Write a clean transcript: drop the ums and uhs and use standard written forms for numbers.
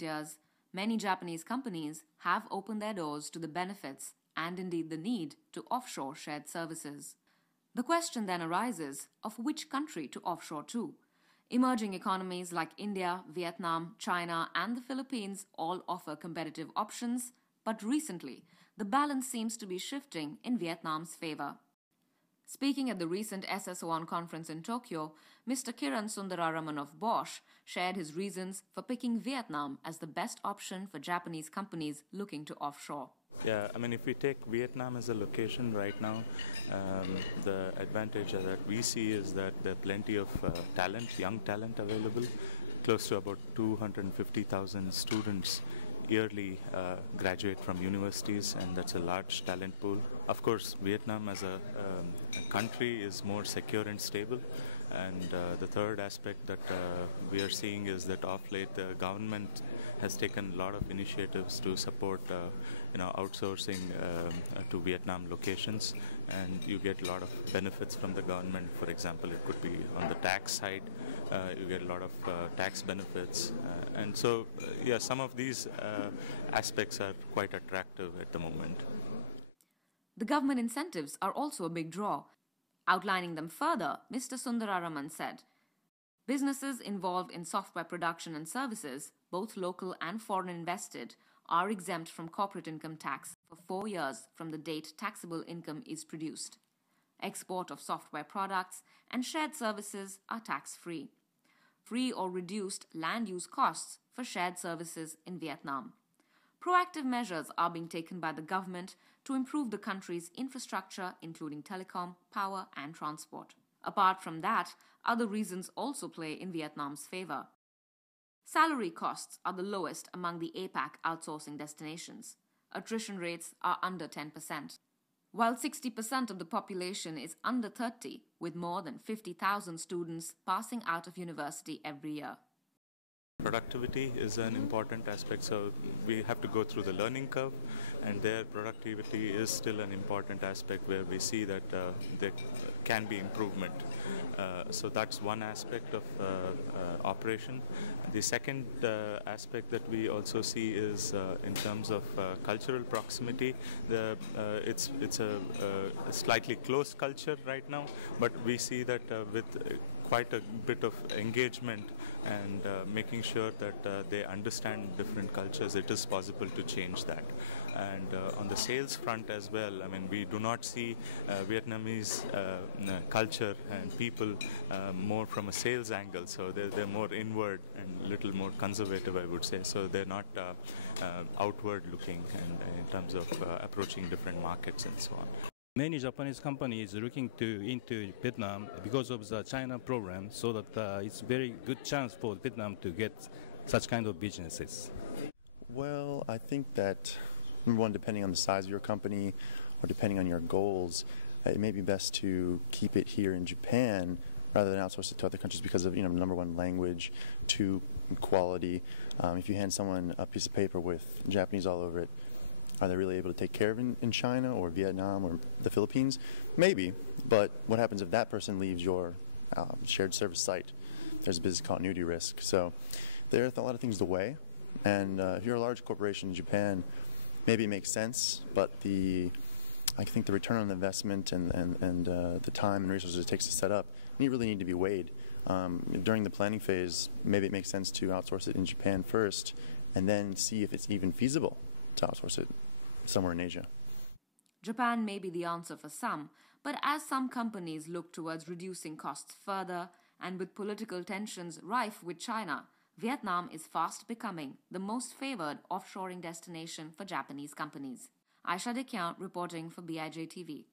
recent years, many Japanese companies have opened their doors to the benefits and indeed the need to offshore shared services. The question then arises of which country to offshore to. Emerging economies like India, Vietnam, China, and the Philippines all offer competitive options, but recently, the balance seems to be shifting in Vietnam's favor. Speaking at the recent SSO1 conference in Tokyo, Mr. Kiran Sundararaman of Bosch shared his reasons for picking Vietnam as the best option for Japanese companies looking to offshore. Yeah, I mean, if we take Vietnam as a location right now, the advantage that we see is that there are plenty of talent, young talent available. Close to about 250,000 students yearly graduate from universities, and that's a large talent pool. Of course, Vietnam as a country is more secure and stable. And the third aspect that we are seeing is that of late the government has taken a lot of initiatives to support outsourcing to Vietnam locations, and you get a lot of benefits from the government. For example, it could be on the tax side, you get a lot of tax benefits, and so some of these aspects are quite attractive at the moment. The government incentives are also a big draw. Outlining them further, Mr. Sundararaman said, businesses involved in software production and services, both local and foreign invested, are exempt from corporate income tax for 4 years from the date taxable income is produced. Export of software products and shared services are tax-free. Free or reduced land use costs for shared services in Vietnam. Proactive measures are being taken by the government to improve the country's infrastructure, including telecom, power, and transport. Apart from that, other reasons also play in Vietnam's favor. Salary costs are the lowest among the APAC outsourcing destinations. Attrition rates are under 10%. While 60% of the population is under 30, with more than 50,000 students passing out of university every year. Productivity is an important aspect, so we have to go through the learning curve, and their productivity is still an important aspect where we see that there can be improvement. So that's one aspect of operation. The second aspect that we also see is in terms of cultural proximity. It's a slightly closed culture right now, but we see that with quite a bit of engagement and making sure that they understand different cultures, it is possible to change that. And on the sales front as well, I mean, we do not see Vietnamese culture and people more from a sales angle, so they're more inward and a little more conservative, I would say, so they're not outward looking and in terms of approaching different markets and so on. Many Japanese companies looking into Vietnam because of the China program, so that it's very good chance for Vietnam to get such kind of businesses. Well, I think that, number one, depending on the size of your company or depending on your goals, it may be best to keep it here in Japan rather than outsource it to other countries because of, number one, language, two, quality. If you hand someone a piece of paper with Japanese all over it, are they really able to take care of it in China or Vietnam or the Philippines? Maybe, but what happens if that person leaves your shared service site? There's a business continuity risk. So there are a lot of things to weigh, and if you're a large corporation in Japan, maybe it makes sense, but I think the return on the investment and the time and resources it takes to set up really need to be weighed. During the planning phase, maybe it makes sense to outsource it in Japan first and then see if it's even feasible to outsource it somewhere in Asia. Japan may be the answer for some, but as some companies look towards reducing costs further, and with political tensions rife with China, Vietnam is fast becoming the most favored offshoring destination for Japanese companies. Aisha Dekian reporting for BIJ TV.